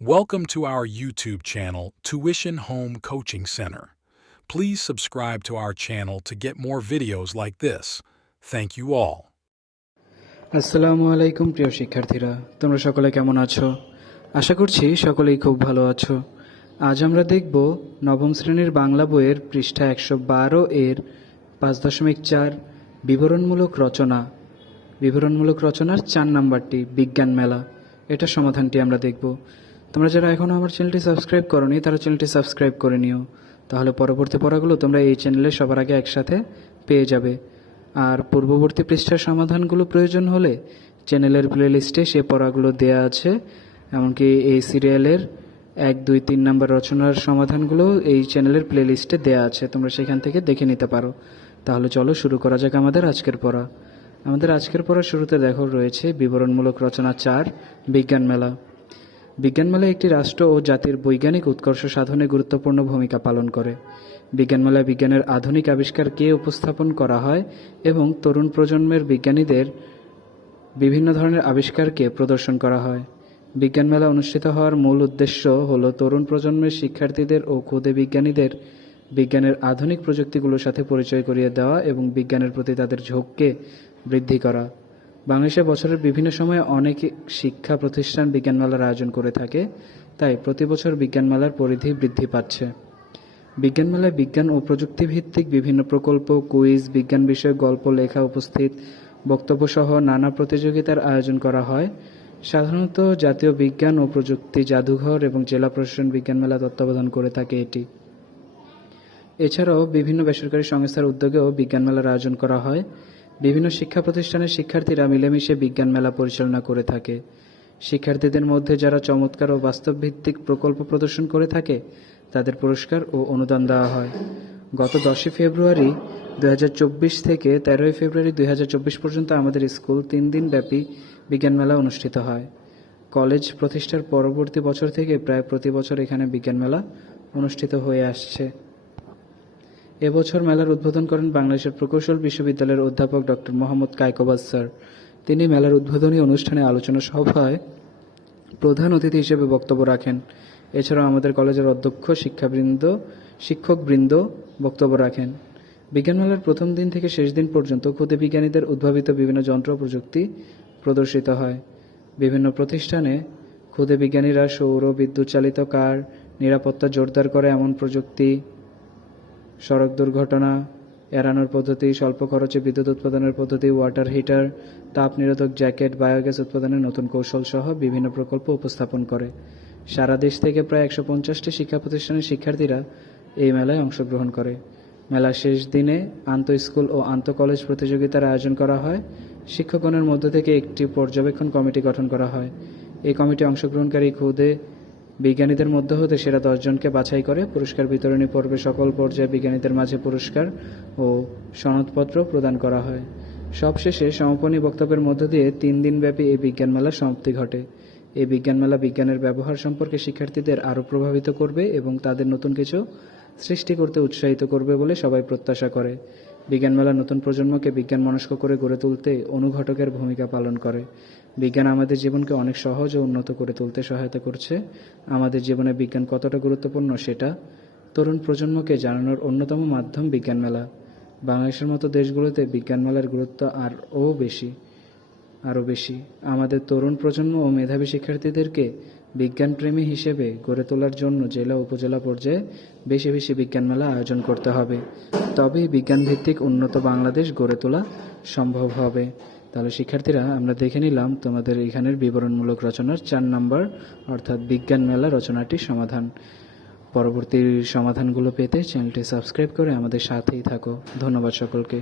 Welcome to our YouTube channel, Tuition Home Coaching Center. Please subscribe to our channel to get more videos like this. Thank you all. আসসালামু আলাইকুম প্রিয় শিক্ষার্থীরা, তোমরা সকলে কেমন আছো? আশা করছি সকলেই খুব ভালো আছো। আজ আমরা দেখব নবম শ্রেণীর বাংলা বইয়ের পৃষ্ঠা 112 এর 5.4 বিবরণমূলক রচনা। বিবরণমূলক রচনার 4 নাম্বারটি বিজ্ঞান মেলা। এটা সমাধানটি আমরা দেখব। তোমরা যারা এখনও আমার চ্যানেলটি সাবস্ক্রাইব করোনি তারা চ্যানেলটি সাবস্ক্রাইব করে নিও, তাহলে পরবর্তী পড়াগুলো তোমরা এই চ্যানেলে সবার আগে একসাথে পেয়ে যাবে। আর পূর্ববর্তী পৃষ্ঠার সমাধানগুলো প্রয়োজন হলে চ্যানেলের প্লেলিস্টে সে পড়াগুলো দেয়া আছে, এমনকি এই সিরিয়ালের 1, 2, 3 নাম্বার রচনার সমাধানগুলো এই চ্যানেলের প্লেলিস্টে দেয়া আছে, তোমরা সেখান থেকে দেখে নিতে পারো। তাহলে চলো শুরু করা যাক আমাদের আজকের পড়া। আমাদের আজকের পড়ার শুরুতে দেখো রয়েছে বিবরণমূলক রচনা 4 বিজ্ঞান মেলা। বিজ্ঞান মেলা একটি রাষ্ট্র ও জাতির বৈজ্ঞানিক উৎকর্ষ সাধনে গুরুত্বপূর্ণ ভূমিকা পালন করে। বিজ্ঞান মেলায় বিজ্ঞানের আধুনিক আবিষ্কারকে উপস্থাপন করা হয় এবং তরুণ প্রজন্মের বিজ্ঞানীদের বিভিন্ন ধরনের আবিষ্কারকে প্রদর্শন করা হয়। বিজ্ঞান মেলা অনুষ্ঠিত হওয়ার মূল উদ্দেশ্য হল তরুণ প্রজন্মের শিক্ষার্থীদের ও ক্ষুদে বিজ্ঞানীদের বিজ্ঞানের আধুনিক প্রযুক্তিগুলোর সাথে পরিচয় করিয়ে দেওয়া এবং বিজ্ঞানের প্রতি তাদের ঝোঁককে বৃদ্ধি করা। বাংলাদেশে বছরের বিভিন্ন সময়ে অনেক শিক্ষা প্রতিষ্ঠান বিজ্ঞান মেলার আয়োজন করে থাকে, তাই প্রতি বছর বিজ্ঞান মেলার পরিধি বৃদ্ধি পাচ্ছে। বিজ্ঞান মেলায় বিজ্ঞান ও প্রযুক্তি ভিত্তিক বিভিন্ন প্রকল্প, কুইজ, বিজ্ঞান বিষয়ক গল্প লেখা, উপস্থিত বক্তব্য সহ নানা প্রতিযোগিতার আয়োজন করা হয়। সাধারণত জাতীয় বিজ্ঞান ও প্রযুক্তি জাদুঘর এবং জেলা প্রশাসন বিজ্ঞান মেলা তত্ত্বাবধান করে থাকে এটি। এছাড়াও বিভিন্ন বেসরকারি সংস্থার উদ্যোগেও বিজ্ঞান মেলার আয়োজন করা হয়। বিভিন্ন শিক্ষা প্রতিষ্ঠানের শিক্ষার্থীরা মিলেমিশে বিজ্ঞান মেলা পরিচালনা করে থাকে। শিক্ষার্থীদের মধ্যে যারা চমৎকার ও বাস্তবভিত্তিক প্রকল্প প্রদর্শন করে থাকে তাদের পুরস্কার ও অনুদান দেওয়া হয়। গত 10 ফেব্রুয়ারি 2024 থেকে 13 ফেব্রুয়ারি 2024 পর্যন্ত আমাদের স্কুল 3 দিন ব্যাপী বিজ্ঞান মেলা অনুষ্ঠিত হয়। কলেজ প্রতিষ্ঠার পরবর্তী বছর থেকে প্রায় প্রতি বছর এখানে বিজ্ঞান মেলা অনুষ্ঠিত হয়ে আসছে। এবছর মেলার উদ্বোধন করেন বাংলাদেশের প্রকৌশল বিশ্ববিদ্যালয়ের অধ্যাপক ডক্টর মোহাম্মদ কায়কোবাদ স্যার। তিনি মেলার উদ্বোধনী অনুষ্ঠানে আলোচনা সভায় প্রধান অতিথি হিসেবে বক্তব্য রাখেন। এছাড়াও আমাদের কলেজের অধ্যক্ষ শিক্ষকবৃন্দ বক্তব্য রাখেন। বিজ্ঞান মেলার প্রথম দিন থেকে শেষ দিন পর্যন্ত ক্ষুদে বিজ্ঞানীদের উদ্ভাবিত বিভিন্ন যন্ত্র প্রযুক্তি প্রদর্শিত হয়। বিভিন্ন প্রতিষ্ঠানে ক্ষুদে বিজ্ঞানীরা সৌর বিদ্যুৎ চালিত কার, নিরাপত্তা জোরদার করে এমন প্রযুক্তি, সড়ক দুর্ঘটনা এড়ানোর পদ্ধতি, স্বল্প খরচে বিদ্যুৎ উৎপাদনের পদ্ধতি, ওয়াটার হিটার, তাপ নিরোধক জ্যাকেট, বায়োগ্যাস উৎপাদনের নতুন কৌশল সহ বিভিন্ন প্রকল্প উপস্থাপন করে। সারা দেশ থেকে প্রায় 150টি শিক্ষা প্রতিষ্ঠানের শিক্ষার্থীরা এই মেলায় অংশগ্রহণ করে। মেলার শেষ দিনে আন্তঃস্কুল ও আন্তঃকলেজ প্রতিযোগিতার আয়োজন করা হয়। শিক্ষকগণের মধ্য থেকে একটি পর্যবেক্ষণ কমিটি গঠন করা হয়। এই কমিটি অংশগ্রহণকারী ক্ষুদে বিজ্ঞানীদের মধ্য হতে সেরা 10 জনকে বাছাই করে পুরস্কার বিতরণী পর্বে সকল পর্যায়ে বিজ্ঞানীদের মাঝে পুরস্কার ও সনদপত্র প্রদান করা হয়। সবশেষে সমাপনী বক্তব্যের মধ্য দিয়ে 3 দিনব্যাপী এই বিজ্ঞান মেলার সমাপ্তি ঘটে। এই বিজ্ঞান মেলা বিজ্ঞানের ব্যবহার সম্পর্কে শিক্ষার্থীদের আরও প্রভাবিত করবে এবং তাদের নতুন কিছু সৃষ্টি করতে উৎসাহিত করবে বলে সবাই প্রত্যাশা করে। বিজ্ঞান মেলা নতুন প্রজন্মকে বিজ্ঞান মনস্ক করে গড়ে তুলতে অনুঘটকের ভূমিকা পালন করে। বিজ্ঞান আমাদের জীবনকে অনেক সহজ ও উন্নত করে তুলতে সহায়তা করছে। আমাদের জীবনে বিজ্ঞান কতটা গুরুত্বপূর্ণ সেটা তরুণ প্রজন্মকে জানানোর অন্যতম মাধ্যম বিজ্ঞান মেলা। বাংলাদেশের মতো দেশগুলোতে বিজ্ঞান মেলার গুরুত্ব আরও বেশি। আমাদের তরুণ প্রজন্ম ও মেধাবী শিক্ষার্থীদেরকে বিজ্ঞানপ্রেমী হিসেবে গড়ে তোলার জন্য জেলা উপজেলা পর্যায়ে বেশি বেশি বিজ্ঞান মেলা আয়োজন করতে হবে, তবেই বিজ্ঞানভিত্তিক উন্নত বাংলাদেশ গড়ে তোলা সম্ভব হবে। তাহলে শিক্ষার্থীরা, আমরা দেখে নিলাম তোমাদের এখানের বিবরণমূলক রচনার 4 নাম্বার অর্থাৎ বিজ্ঞান মেলা রচনাটির সমাধান। পরবর্তী সমাধানগুলো পেতে চ্যানেলটি সাবস্ক্রাইব করে আমাদের সাথেই থাকো। ধন্যবাদ সকলকে।